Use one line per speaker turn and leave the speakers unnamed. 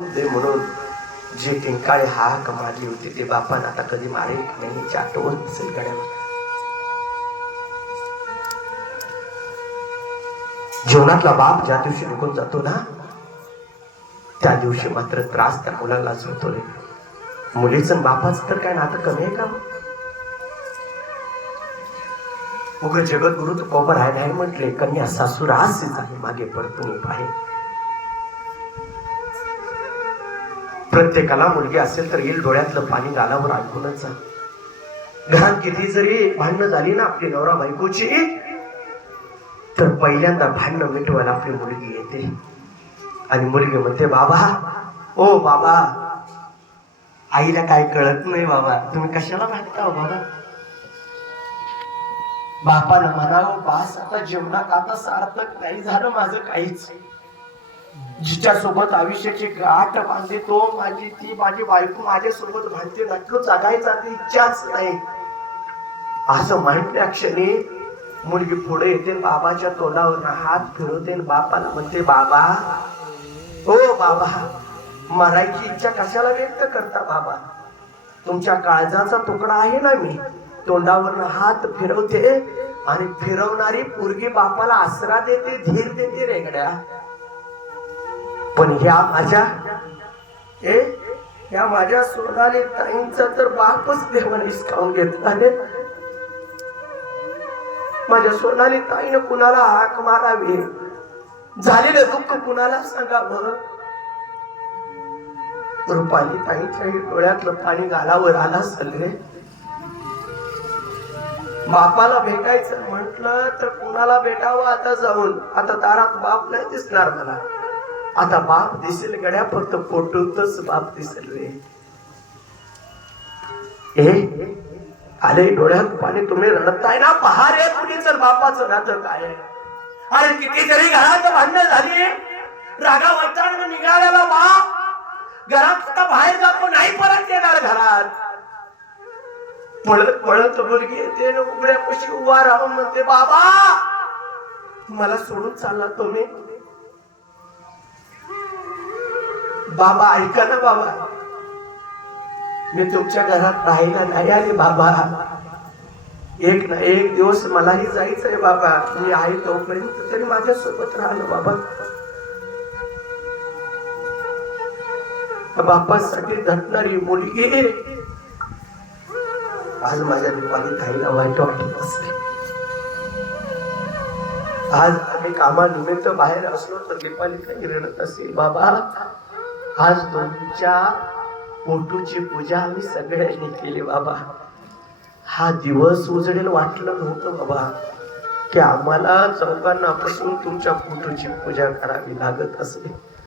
दे म्हणून जे टिंकाळे हाक मारली होती ते बापान आता कधी मारेल नाही आठवण नसेल जीवनातला बाप ज्या दिवशी निघून जातो ना त्या दिवशी मात्र त्रास त्या मुलालाच होतो रे मुलीचं बापाच तर काय नातं कमी आहे का? उग जगद्गुरु तुकोबर आहे नाही म्हटले कन्या सासूर आज झाले मागे परतून आहे. प्रत्येकाला मुलगी असेल तर येईल डोळ्यातलं पाणी गालावर ऐकूनच जा. घरात किती जरी भांडणं झाली ना आपली नवरा बायकोची तर पहिल्यांदा भांडणं मिटवायला आपली मुलगी येते. आणि मुलगी म्हणते बाबा ओ बाबा आईला काय कळत नाही बाबा तुम्ही कशाला भांडता हो बाबा? बापाला म्हणावं बास आता जेवणात आता सार्थक नाही झालं माझं काहीच. जिच्यासोबत आयुष्याची गाठ बांधते तो माझी ती माझी बायको माझ्या सोबत भांडते नक्की जगायचा इच्छाच नाही. असं म्हटल्या क्षणी मुलगी पुढे येते बाबाच्या तोंडावर हात फिरवते बापाला म्हणते बाबा हो बाबा मरायची इच्छा कशाला व्यक्त करता बाबा? तुमच्या काळजाचा तुकडा आहे ना मी. तोंडावर हात फिरवते आणि फिरवणारी पोरगी बापाला आसरा देते धीर देते रेगड्या. पण ह्या माझ्या ए या माझ्या सोनाली ताईंचा तर बापच देवाने हिसकावून घेतला माझ्या सोनाली ताईनं कुणाला हाक मारावी? झालेलं दुःख कुणाला सांगावं? रुपाली ताईच्या डोळ्यातलं पाणी गालावर आला सगळे बापाला भेटायचं म्हटलं तर कुणाला भेटावं आता जाऊन? आता दारात बाप नाही दिसणार मला. आता बाप दिसेल गड्या फक्त फोटोतच बाप दिसेल रे. ए अरे डोळ्यात पाणी तुम्ही रडताय ना? पहा रे कुणीच बापाचं नातं काय अरे किती तरी घरात भांडण झाली रागा वैताग निघालेला बाप घरात आता बाहेर जातो नाही परत येणार घरात. पळत पळत मुलगी येते उघड्या कशी उभा राहून म्हणते बाबा मला सोडून चालला तुम्ही. बाबा ऐका ना बाबा. मी तुमच्या घरात राहिला नाही आले बाबा. एक ना एक दिवस मलाही जायचंय बाबा. मी आहे तोपर्यंत तरी माझ्या सोबत राहिलं बाबा बापासाठी धटणारी मुलगी आज माझ्या दुपारी ताईला वाईट वाटत असते. आज आम्ही कामानिमित्त बाहेर असलो तर दीपाली काही रडत असेल बाबा. आज तुमच्या पोटूची पूजा आम्ही सगळ्यांनी केली बाबा. हा दिवस उजडेल वाटलं नव्हतं बाबा. की आम्हाला चौघांना पासून तुमच्या पोटूची पूजा करावी लागत असेल